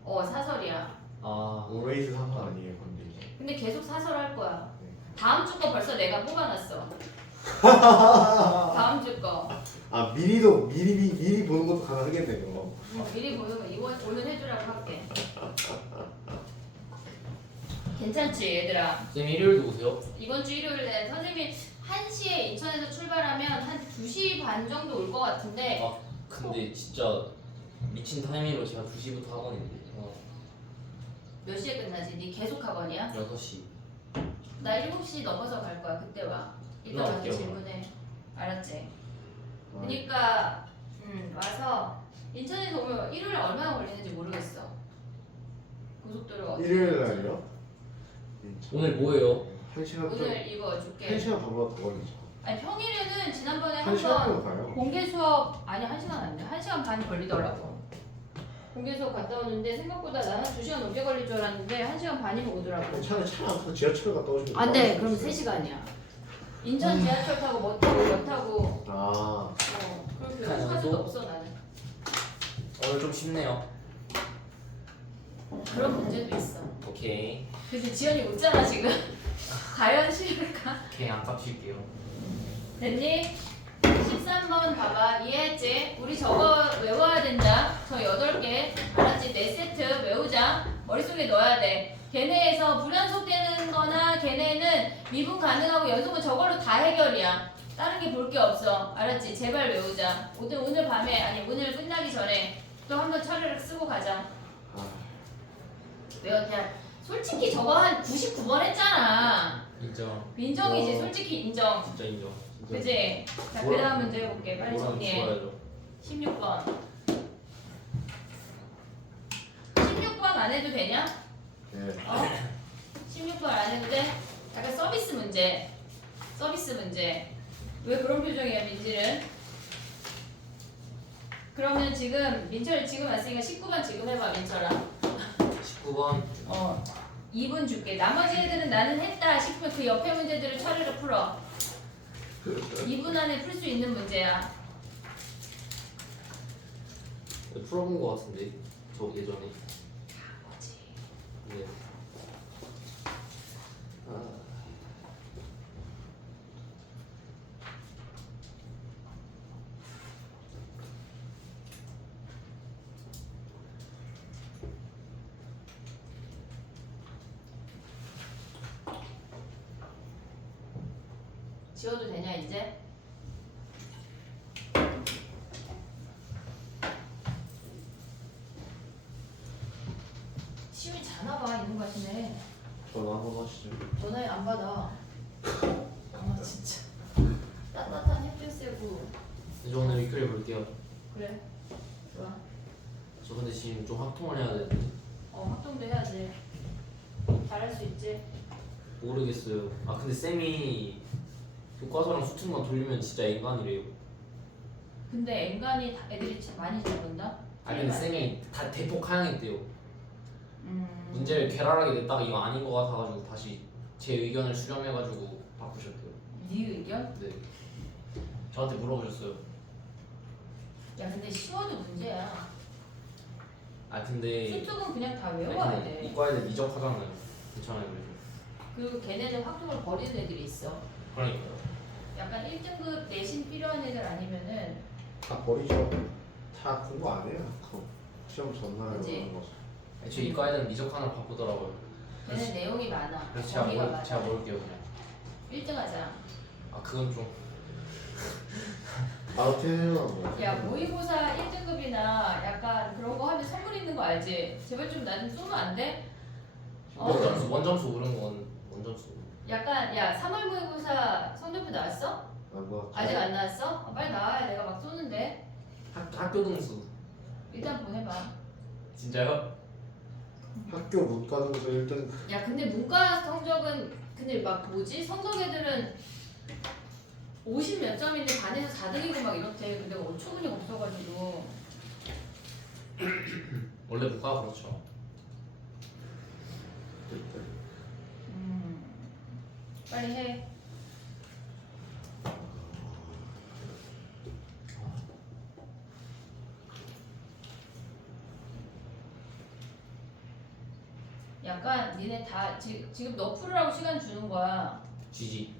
사설이야. 아 오레이즈 상사 아니에요, 근데. 근데 계속 사설 할 거야. 네. 다음 주 거 벌써 내가 뽑아놨어. 다음 주 거. 아 미리 보는 것도 가능하겠네 그거. 미리 보는 거 이번 오늘 해주라고 할게. 괜찮지 얘들아. 쌤 일요일도 오세요? 이번 주 일요일에 선생님이 1시에 인천에서 출발하면 한 2시 반 정도 올 것 같은데 아 근데 진짜 미친 타이밍으로 제가 2시부터 학원인데 몇 시에 끝나지? 니 계속 학원이야? 6시. 나 7시 넘어서 갈 거야. 그때 와. 이따 일로 와서 갈게요, 질문해. 알았지? 아, 그러니까 와서 인천에서 오면 일요일에 얼마나 걸리는지 모르겠어. 고속도로가 어떻게 일요일 되는지. 날이요? 오늘 뭐예요? 1시간 좀. 오늘 이거 줄게. 1시간 반보다 더 걸리죠. 아니 평일에는 지난번에 1시간이면 한번 가요. 공개 수업 아니 1시간 안 돼. 1시간 반 걸리더라고. 공개 수업 갔다 오는데 생각보다 나는 2시간 넘게 걸릴 줄 알았는데 1시간 반이면 오더라고. 차라리 차를 안 타고 지하철 갔다 오시면 안 돼. 더 그럼 나을 수 있어요. 3시간이야. 인천 지하철 타고 뭐 타고 뭐 타고 아, 그렇게 할 수도 없어 나는. 오늘 좀 쉽네요. 그런 문제도 있어. 오케이. 그래서 지연이 웃잖아 지금. 과연 싫을까? 오케이 안 깝칠게요. 됐니? 13번 봐봐. 이해했지? 우리 저거 외워야 된다. 저 8개. 알았지? 4세트 외우자. 머릿속에 넣어야 돼. 걔네에서 불연속되는 거나 걔네는 미분 가능하고 연속은 저걸로 다 해결이야. 다른 게 볼 게 없어. 알았지? 제발 외우자. 오늘 밤에 아니 오늘 끝나기 전에 또 한번 차례를 쓰고 가자. 아, 외웠냐? 솔직히 저거 한 99번 했잖아. 인정. 인정이지. 와. 솔직히 인정. 진짜 인정. 진짜. 그치? 자, 그 다음 문제 해볼게. 빨리 뭐라도 정리해. 좋아야죠. 16번. 16번 안 해도 되냐? 네. 16번 안 해도 돼? 약간 서비스 문제. 서비스 문제. 왜 그런 표정이야, 민지는? 그러면 지금, 민철이 지금 왔으니까 19번 지금 해봐, 민철아. 19번. 2분 줄게. 나머지 애들은 나는 했다 싶으면 그 옆에 문제들을 차례로 풀어. 2분 안에 풀 수 있는 문제야. 풀어본 거 같은데 저 예전에. 뭐지? 네. 지워도 되냐 이제? 시위 자나봐 있는 거 같네. 전화 한번 하시죠. 전화에 안 받아. 아 진짜. 따뜻한 햇볕 쐬고. 저 오늘 위클리 볼게요. 그래. 좋아. 저 근데 지금 좀 확통을 해야 되는데 활동도 해야지. 잘할 수 있지. 모르겠어요. 아 근데 쌤이 교과서랑 수특만 돌리면 진짜 인간이래요. 근데 엔간히 애들이 참 많이 잡는다. 아 근데 쌤이 다 대폭 하향했대요. 음. 문제를 괴랄하게 냈다가 이거 아닌 거 같아가지고 다시 제 의견을 수렴해가지고 바꾸셨대요. 네 의견? 네. 저한테 물어보셨어요. 야 근데 쉬워도 문제야. 아 근데 수특은 그냥 다 아니, 외워야 근데 돼. 이과 애들 미적하잖아요. 괜찮아요 그래도. 그리고 걔네들 확정을 버리는 애들이 있어. 그러니까요. 약간 1등급 내신 필요한 애들 아니면은 다 버리죠. 다 공부 안 해요. 그럼 시험 전날에 그치? 오는 거. 애초에 이과 애들은 미적 하나 바꾸더라고요. 걔네 내용이 많아. 그래서 제가 범위가 뭘 제가 많아. 모를게요 그냥. 1등 하자. 아 그건 좀. 아웃해요. 야 모의고사 1등급이나 약간 그런 거 하면 선물 있는 거 알지? 제발 좀 나 좀 쏘면 안 돼? 원점수 오른 건 원점수. 약간 야 3월 모의고사 성적표 나왔어? 뭐 아직 안 나왔어? 빨리 나와야 내가 막 쏘는데. 학교 등수. 일단 보내봐. 진짜요? 학교 문과 등수 1등. 야 근데 문과 성적은 근데 막 뭐지? 성적 애들은 50 몇 점인데 반에서 4등이고 막 이렇대. 근데 어처구니 없어가지고. 원래 문과가 그렇죠. 빨리 해. 약간 니네 다 지금 너 풀으라고 시간 주는 거야. GG.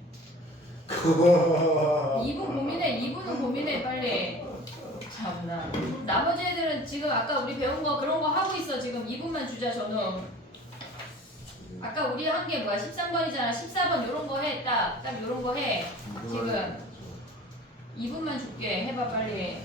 2분 고민해. 2분은 고민해 빨리. 참나. 나머지 애들은 지금 아까 우리 배운 거 그런 거 하고 있어. 지금 2분만 주자 저는. 아까 우리 한 게 뭐야? 13번이잖아. 14번 요런 거 해. 딱 요런 거 해. 지금 2분만 줄게. 해봐 빨리.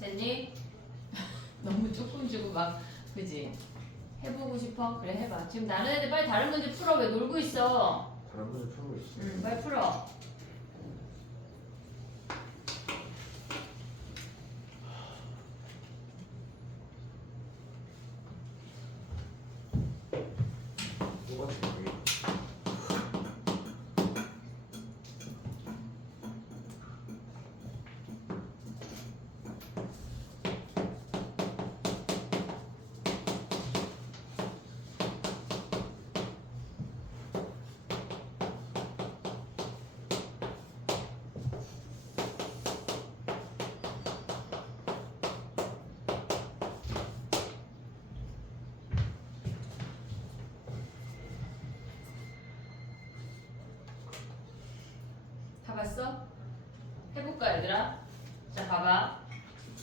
됐니? 너무 조금 주고 막 그지? 해보고 싶어? 그래 해봐. 지금 나는 애들 빨리 다른 문제 풀어. 왜 놀고 있어? 다른 문제 풀고 있어. 빨리 풀어. 똑같이 여기. 다 봤어? 해볼까 얘들아? 자 봐봐.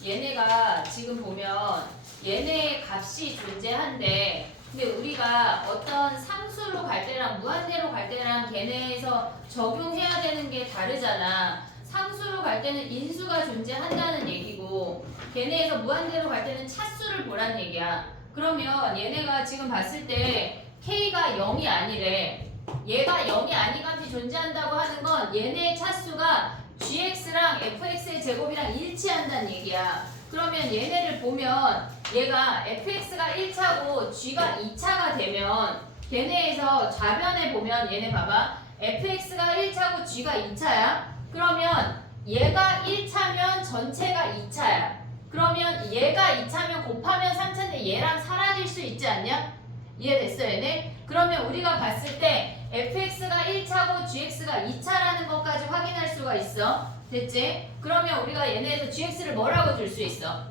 얘네가 지금 보면 얘네 값이 존재한데 근데 우리가 어떤 상수로 갈 때랑 무한대로 갈 때랑 걔네에서 적용해야 되는 게 다르잖아. 상수로 갈 때는 인수가 존재한다는 얘기고 걔네에서 무한대로 갈 때는 차수를 보란 얘기야. 그러면 얘네가 지금 봤을 때 K가 0이 아니래. 얘가 0이 아닌 값이 존재한다고 하는 건 얘네의 차수가 gx랑 fx의 제곱이랑 일치한다는 얘기야. 그러면 얘네를 보면 얘가 fx가 1차고 g가 2차가 되면 걔네에서 좌변에 보면 얘네 봐봐. fx가 1차고 g가 2차야. 그러면 얘가 1차면 전체가 2차야. 그러면 얘가 2차면 곱하면 3차인데 얘랑 사라질 수 있지 않냐? 이해됐어 얘네? 그러면 우리가 봤을 때 fx가 1차고 gx가 2차라는 것까지 확인할 수가 있어. 됐지? 그러면 우리가 얘네에서 gx를 뭐라고 줄 수 있어?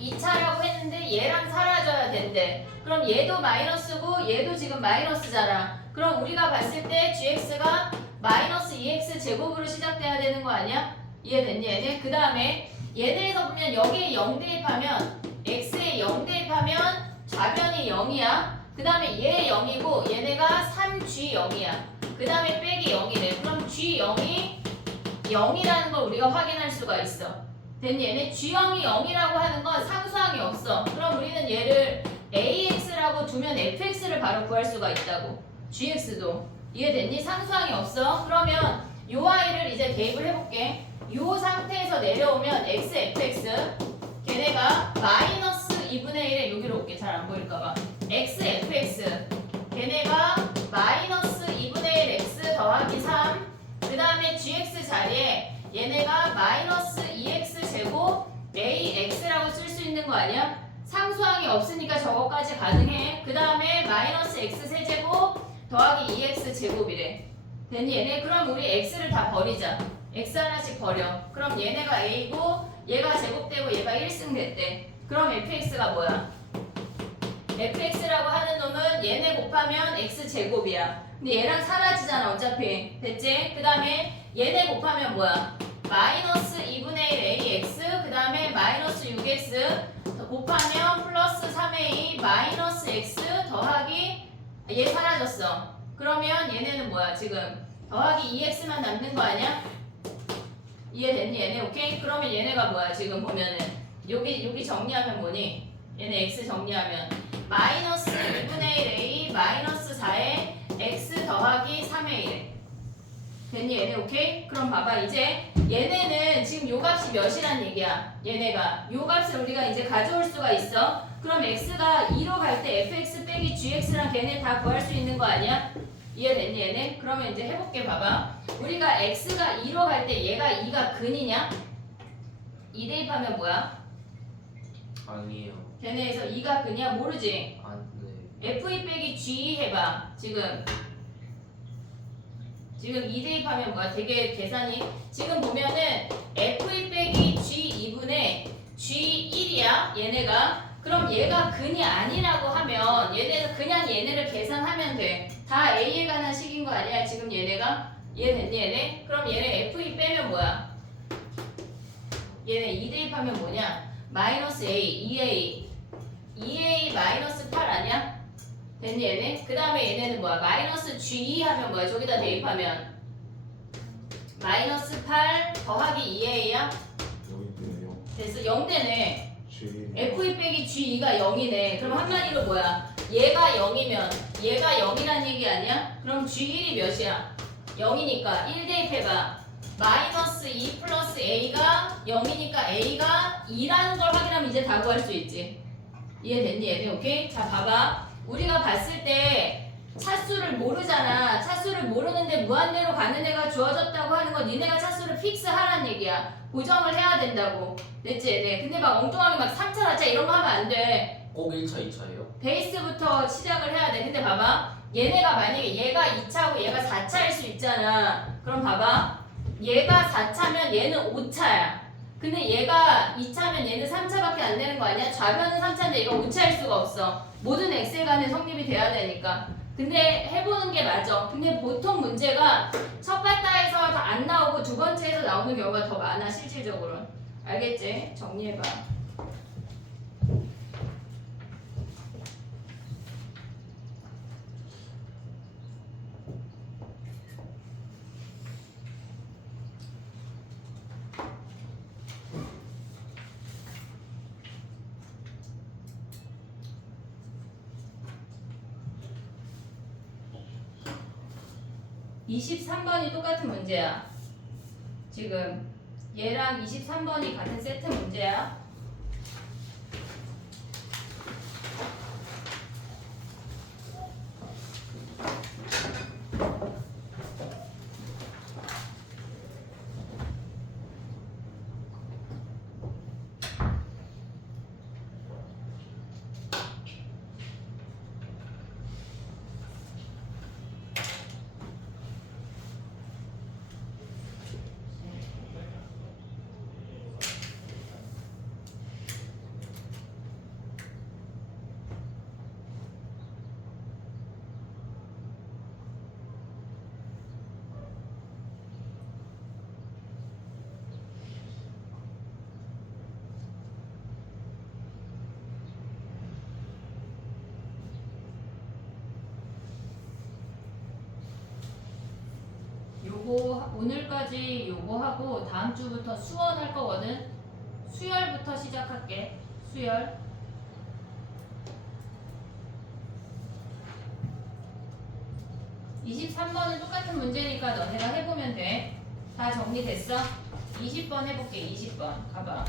2차라고 했는데 얘랑 사라져야 된대. 그럼 얘도 마이너스고 얘도 지금 마이너스잖아. 그럼 우리가 봤을 때 gx가 마이너스 2x 제곱으로 시작돼야 되는 거 아니야? 이해됐니 얘네? 그 다음에 얘네에서 보면 여기에 0 대입하면 x에 0 대입하면 좌변이 0이야. 그 다음에 얘 0이고 얘네가 3g0이야. 그 다음에 빼기 0이래. 그럼 g0이 0이라는 걸 우리가 확인할 수가 있어. 됐니? 얘네 G형이 0이라고 하는 건 상수항이 없어. 그럼 우리는 얘를 AX라고 두면 FX를 바로 구할 수가 있다고. GX도. 이해됐니? 상수항이 없어. 그러면 요 아이를 이제 대입을 해볼게. 요 상태에서 내려오면 X, FX 걔네가 마이너스 2분의 1에 여기로 올게. 잘 안 보일까봐. X, FX 걔네가 마이너스 2분의 1 X 더하기 3 그 다음에 GX 자리에 얘네가 마이너스 2X 제곱 AX라고 쓸 수 있는 거 아니야? 상수항이 없으니까 저거까지 가능해. 그 다음에 마이너스 X 세제곱 더하기 2X 제곱이래. 됐니? 얘네 그럼 우리 X를 다 버리자. X 하나씩 버려. 그럼 얘네가 A고 얘가 제곱되고 얘가 1승 됐대. 그럼 fx가 뭐야? fx라고 하는 놈은 얘네 곱하면 x 제곱이야. 근데 얘랑 사라지잖아 어차피. 됐지? 그 다음에 얘네 곱하면 뭐야? 마이너스 2분의 1 ax 그 다음에 마이너스 6x 곱하면 플러스 3a 마이너스 x 더하기 얘 사라졌어. 그러면 얘네는 뭐야? 지금 더하기 2x만 남는 거 아니야? 이해됐니? 얘네 오케이? 그러면 얘네가 뭐야? 지금 보면은 여기 정리하면 뭐니? 얘네 x 정리하면 마이너스 2분의 1 a 마이너스 4에 x 더하기 3의 1 됐니? 얘네 오케이? 그럼 봐봐 이제 얘네는 지금 요 값이 몇이란 얘기야? 얘네가 요 값을 우리가 이제 가져올 수가 있어. 그럼 x가 2로 갈 때 fx 빼기 gx랑 걔네 다 구할 수 있는 거 아니야? 이해됐니 얘네? 그러면 이제 해볼게 봐봐. 우리가 x가 2로 갈 때 얘가 2가 근이냐? 2 대입하면 뭐야? 아니에요. 걔네에서 2가 근이야? 모르지? 아, 네. f2 빼기 g 해봐. 지금 2 대입하면 뭐야? 되게 계산이 지금 보면은 f2 빼기 g 2분의 g 1이야 얘네가. 그럼 얘가 근이 아니라고 하면 얘네는 그냥 얘네를 계산하면 돼. 다 a에 관한 식인 거 아니야 지금 얘네가? 이해됐니 얘네? 그럼 얘네 f2 빼면 뭐야? 얘네 2 대입하면 뭐냐? 마이너스 a 2a 마이너스 8 아니야? 됐니 얘네? 그 다음에 얘네는 뭐야? 마이너스 g2 하면 뭐야? 저기다 대입하면 마이너스 8 더하기 2a야? 여기인데요. 됐어 0되네. G f2 빼기 g2가 0이네. 그럼 한마디로 뭐야? 얘가 0이면 얘가 0이란 얘기 아니야? 그럼 g1이 몇이야? 0이니까 1 대입해봐. 마이너스 2 플러스 a가 0이니까 a가 2라는 걸 확인하면 이제 다 구할 수 있지. 이해됐니 얘네? 오케이? 자 봐봐. 우리가 봤을 때 차수를 모르잖아. 차수를 모르는데 무한대로 가는 애가 주어졌다고 하는 건 니네가 차수를 픽스하란 얘기야. 고정을 해야 된다고. 됐지 얘네? 근데 막 엉뚱하게 막 3차 4차 이런 거 하면 안 돼. 꼭 1차, 2차예요? 베이스부터 시작을 해야 돼. 근데 봐봐. 얘네가 만약에 얘가 2차고 얘가 4차일 수 있잖아. 그럼 봐봐. 얘가 4차면 얘는 5차야. 근데 얘가 2차면 얘는 3차밖에 안 되는 거 아니야? 좌변은 3차인데 얘가 5차일 수가 없어. 모든 엑셀 간에 성립이 돼야 되니까. 근데 해보는 게 맞아. 근데 보통 문제가 첫 바타에서 안 나오고 두 번째에서 나오는 경우가 더 많아 실질적으로. 알겠지? 정리해봐. (23번이) 똑같은 문제야. 지금 얘랑 23번이 같은 세트 문제야. 요거 오늘까지 요거 하고 다음 주부터 수원 할 거거든. 수열부터 시작할게. 수열. (23번은) 똑같은 문제니까 너네가 해보면 돼. 다 정리됐어? 20번 해볼게. 20번 가봐.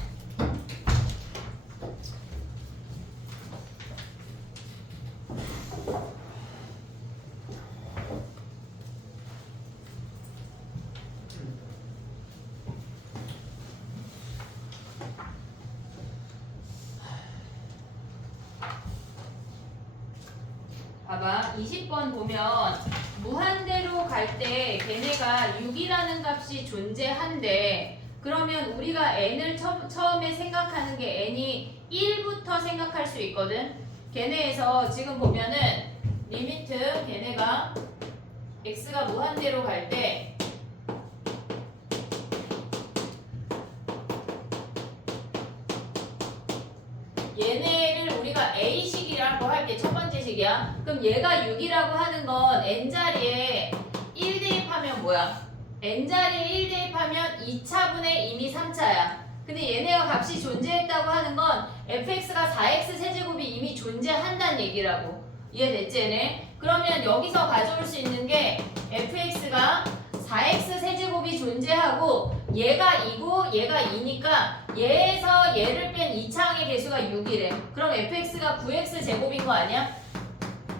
봐봐. 20번 보면 무한대로 갈 때 걔네가 6이라는 값이 존재한대. 그러면 우리가 n을 처음에 생각하는 게 n이 1부터 생각할 수 있거든. 걔네에서 지금 보면은 리미트 걔네가 x가 무한대로 갈 때 얘네를 우리가 A식이라고 할게. 첫 번째 식이야. 그럼 얘가 6이라고 하는 건 n자리에 1 대입하면 뭐야? n자리에 1 대입하면 2차분의 이미 3차야. 근데 얘네가 값이 존재했다고 하는 건 fx가 4x 세제곱이 이미 존재한다는 얘기라고. 이해됐지 얘네? 그러면 여기서 가져올 수 있는 게 fx가 4x 세제곱이 존재하고 얘가 2고 얘가 2니까 얘에서 얘를 뺀 2차항의 개수가 6이래. 그럼 fx가 9x 제곱인 거 아니야?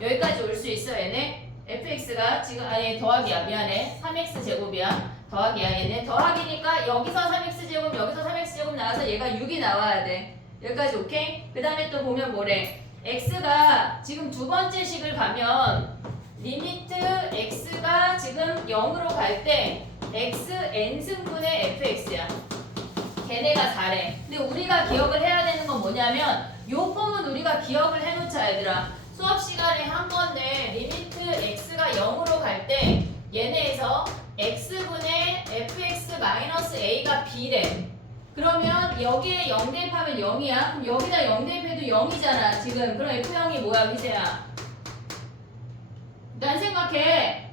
여기까지 올 수 있어 얘네? fx가 지금 아니 더하기야. 미안해. 3x 제곱이야. 더하기야. 얘네 더하기니까 여기서 3x 제곱 여기서 3x 제곱 나와서 얘가 6이 나와야 돼. 여기까지 오케이? 그 다음에 또 보면 뭐래? x가 지금 두 번째 식을 가면 리미트 x가 지금 0으로 갈 때 x n승분의 fx야. 걔네가 4래. 근데 우리가 기억을 해야 되는 건 뭐냐면 요 폼은 우리가 기억을 해놓자 얘들아. 수업 시간에 한 건데 리미트 x가 0으로 갈 때 얘네에서 x분의 fx 마이너스 a가 b래. 그러면 여기에 0 대입하면 0이야. 그럼 여기다 0 대입해도 0이잖아 지금. 그럼 f0이 뭐야 희재야? 일단 생각해.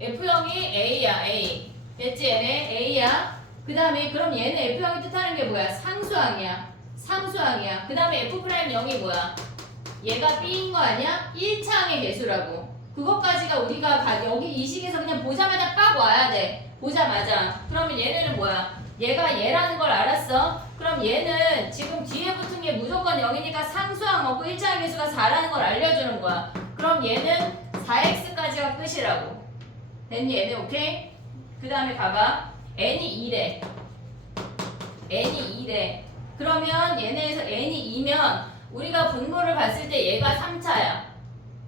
f0이 a야. a. 됐지 얘네? a야. 그 다음에 그럼 얘는 f0이 뜻하는 게 뭐야? 상수항이야. 상수항이야. 그 다음에 f'0이 뭐야? 얘가 b인 거 아니야? 1차항의 개수라고. 그것까지가 우리가 여기 이 식에서 그냥 보자마자 빡 와야 돼. 보자마자. 그러면 얘네는 뭐야? 얘가 얘라는 걸 알았어. 그럼 얘는 지금 뒤에 붙은 게 무조건 0이니까 상수항 없고 1차항 개수가 4라는 걸 알려주는 거야. 그럼 얘는 4x까지가 끝이라고. 됐니 얘네? 오케이? 그 다음에 봐봐. n이 2래. n이 2래. 그러면 얘네에서 n이 2면 우리가 분모를 봤을 때 얘가 3차야.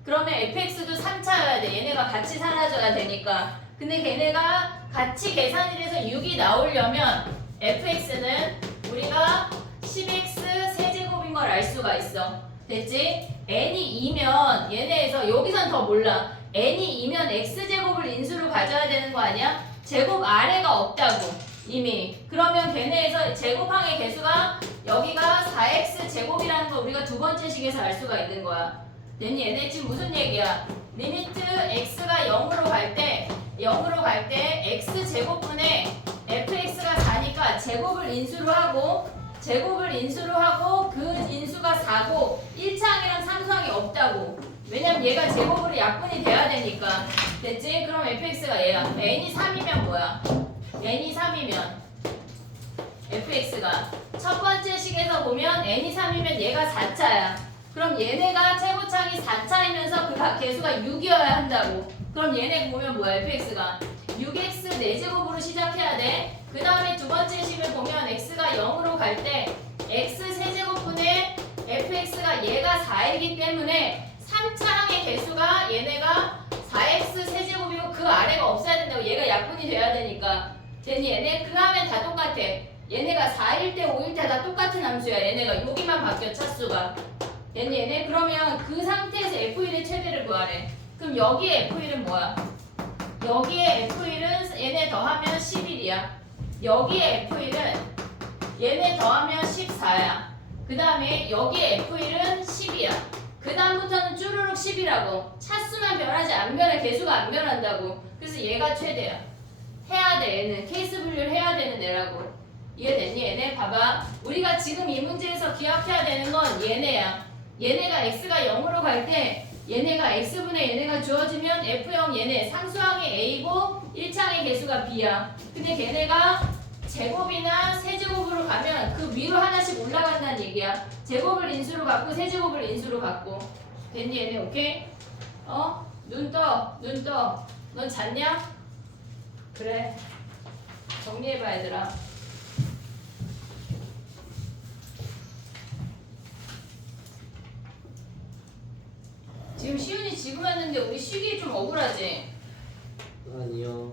그러면 fx도 3차여야 돼. 얘네가 같이 사라져야 되니까. 근데 걔네가 같이 계산이 돼서 6이 나오려면 fx는 우리가 10x 세제곱인 걸 알 수가 있어. 됐지? n이 2면 얘네에서 여기선 더 몰라. n이 2면 x제곱을 인수로 가져야 되는 거 아니야? 제곱 아래가 없다고 이미. 그러면 걔네에서 제곱항의 개수가 여기가 4x 제곱이라는 거 우리가 두 번째 식에서 알 수가 있는 거야. 됐니? 얘네 지금 무슨 얘기야? 리미트 x가 0으로 갈 때 x 제곱분의 fx가 4니까 제곱을 인수로 하고 그 인수가 4고 1차항이랑 상수항이 없다고. 왜냐면 얘가 제곱으로 약분이 돼야 되니까. 됐지? 그럼 fx가 얘야. n이 3이면 뭐야? n이 3이면 fx가 첫 번째 식에서 보면 n이 3이면 얘가 4차야. 그럼 얘네가 최고창이 4차이면서 그 개수가 6이어야 한다고. 그럼 얘네 보면 뭐야? fx가 6x 4제곱으로 시작해야 돼. 그 다음에 두 번째 식을 보면 x가 0으로 갈 때 x 세제곱분의 fx가 얘가 4이기 때문에 3차항의 개수가 얘네가 4x 세제곱이고 그 아래가 없어야 된다고. 얘가 약분이 돼야 되니까. 됐니? 얘네 그 다음에 다 똑같아. 얘네가 4일 때 5일 때 다 똑같은 함수야. 얘네가 여기만 바뀌어 차수가. 됐니? 얘네 그러면 그 상태에서 f1의 최대를 구하래. 그럼 여기에 f1은 뭐야? 여기에 f1은 얘네 더하면 11이야. 여기에 f1은 얘네 더하면 14야. 그 다음에 여기에 f1은 10이야. 그 다음부터는 쭈루룩 10이라고. 차수만 변하지 안 변해. 개수가 안 변한다고. 그래서 얘가 최대야. 해야 돼. 얘는 케이스 분류를 해야 되는 애라고. 이해됐니 얘네? 봐봐. 우리가 지금 이 문제에서 기억해야 되는 건 얘네야. 얘네가 x가 0으로 갈 때 얘네가 x분의 얘네가 주어지면 f0 얘네 상수항이 a고 1창의 개수가 b야. 근데 걔네가 제곱이나 세제곱으로 가면 그 위로 하나씩 올라간다는 얘기야. 제곱을 인수로 갖고 세제곱을 인수로 갖고. 됐니 얘네? 오케이? 눈 떠. 눈 떠. 넌 잤냐? 그래. 정리해봐 얘들아. 지금 시윤이 지금 왔는데 우리 쉬기 좀 억울하지? 아니요.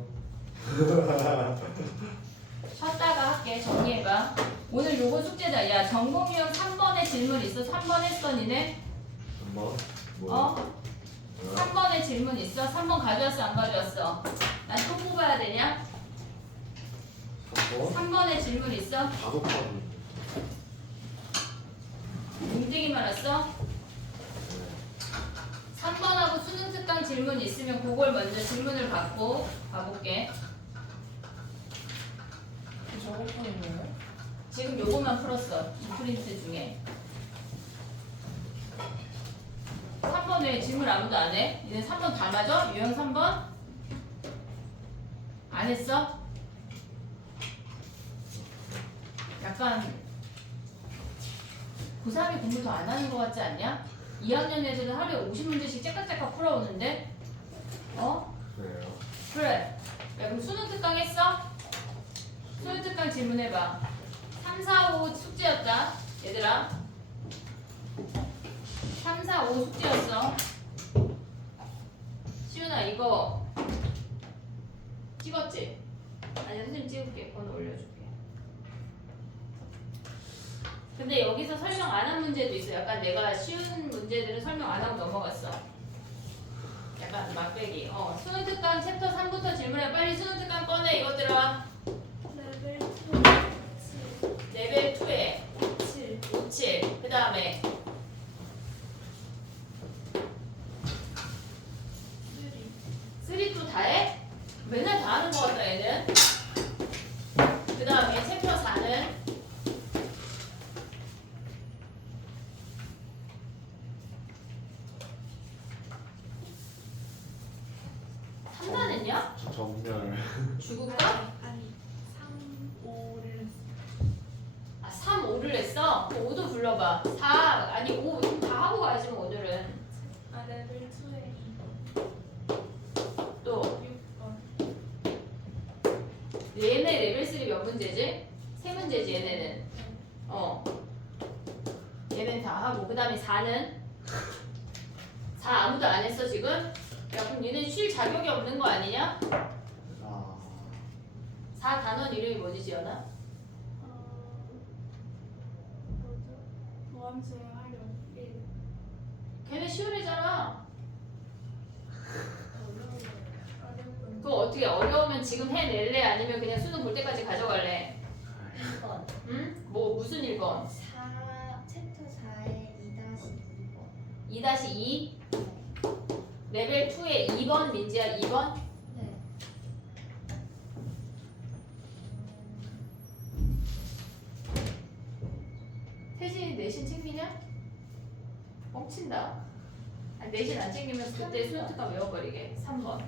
쉬었다가 할게. 정리해봐. 오늘 요거 숙제다. 야 전공유형 3번에 질문 있어? 3번 했어 니네? 한번 뭐? 어? 3번에 질문 있어? 3번 가져왔어 안 가져왔어? 난 또 뽑아야 되냐? 3번 3번에 질문 있어? 다섯 번. 뭉뚱이만 왔어? 3번하고 수능 특강 질문 있으면 그걸 먼저 질문을 받고 가볼게. 저거 푸는 거예요? 지금 요거만 풀었어. 이 프린트 중에. 3번 왜 질문 아무도 안 해? 이제 3번 다 맞아? 유형 3번? 안 했어? 약간 고3이 공부 더 안 하는 것 같지 않냐? 2학년 애들은 하루에 50문제씩 째깍째깍 풀어오는데? 그래요. 그래. 야, 그럼 수능 특강 했어? 수능 특강 질문해봐. 3, 4, 5 숙제였다. 얘들아. 3, 4, 5 숙제였어. 시윤아 이거 찍었지? 아니 선생님 찍을게. 번호 올려줄게. 근데 여기서 설명 안 한 문제도 있어. 약간 내가 쉬운 문제들은 설명 안 하고 넘어갔어. 약간 막배기. 수능 특강 챕터 3부터 질문해. 빨리 수능 특강 꺼내 이것들아. 레벨 2 레벨 2에 7 57. 그 다음에 3 또 다 해? 맨날 다 하는 거 같다 얘는. 그 다음에 챕터 4는 3단은요? 저 정렬. 죽을까? 아니 3, 5를 3, 5를 했어? 5도 불러봐. 4, 아니 5, 다 하고 가야지 뭐 오늘은. 레벨 2에 2번 또 6번 얘네 레벨 3 몇 문제지? 3문제지 얘네는. 얘는 다 하고. 그 다음에 4는? 4 아무도 안 했어 지금? 야 그럼 얘네 쉴 자격이 없는 거 아니냐? 아 4 단원 이름이 뭐지 지연아? 뭐죠? 도함수행 하려 1 걔네 쉬운 애잖아. 어려운 그거 어떻게 어려우면 지금 해낼래? 아니면 그냥 수능 볼 때까지 가져갈래? 2번 응? 뭐 무슨 1번? 챕터 4에 2-2번 2-2? 레벨 2에 2번 민지야 2번? 네 태진이 내신 챙기냐? 뻥친다. 아니, 내신 안 챙기면 그때 수능 특강 외워버리게. 3번.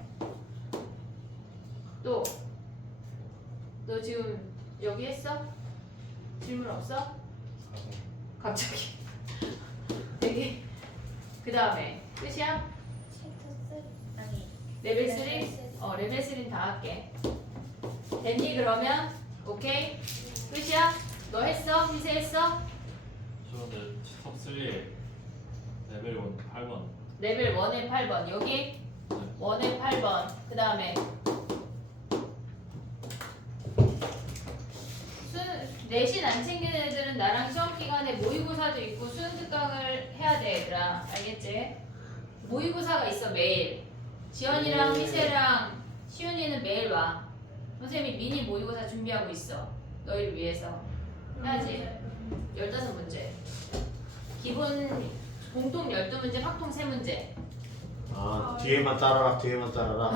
또. 너 지금 여기 했어? 질문 없어? 갑자기. 되게. 그 다음에 끝이야? 챕터 3 아니 레벨 3? 레벨 3. 레벨 3는 다 할게. 됐니 그러면? 오케이? 끝이야? 너 했어? 희세 했어? 저는 탑 3에 레벨 1 8번. 레벨 1에 8번. 여기? 1에 8번. 그 다음에 내신 안 챙기는 애들은 나랑 시험 기간에 모의고사도 있고 수능 특강을 해야 돼 얘들아. 알겠지? 모의고사가 있어 매일. 지연이랑 희세랑 시윤이는 매일 와. 선생님이 미니 모의고사 준비하고 있어. 너희를 위해서. 해야지. 15문제. 기본 공통 12문제, 확통 3문제. 뒤에만 따라라 뒤에만 따라라.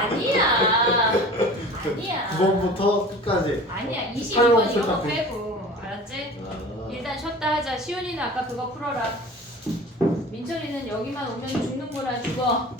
아니야. 아니야. 9번부터 끝까지. 아니야. 22번 8번부터 이런 거 끝까지. 빼고. 알았지? 아, 일단 쉬었다 하자. 시온이는 아까 그거 풀어라. 민철이는 여기만 오면 죽는 거라 죽어.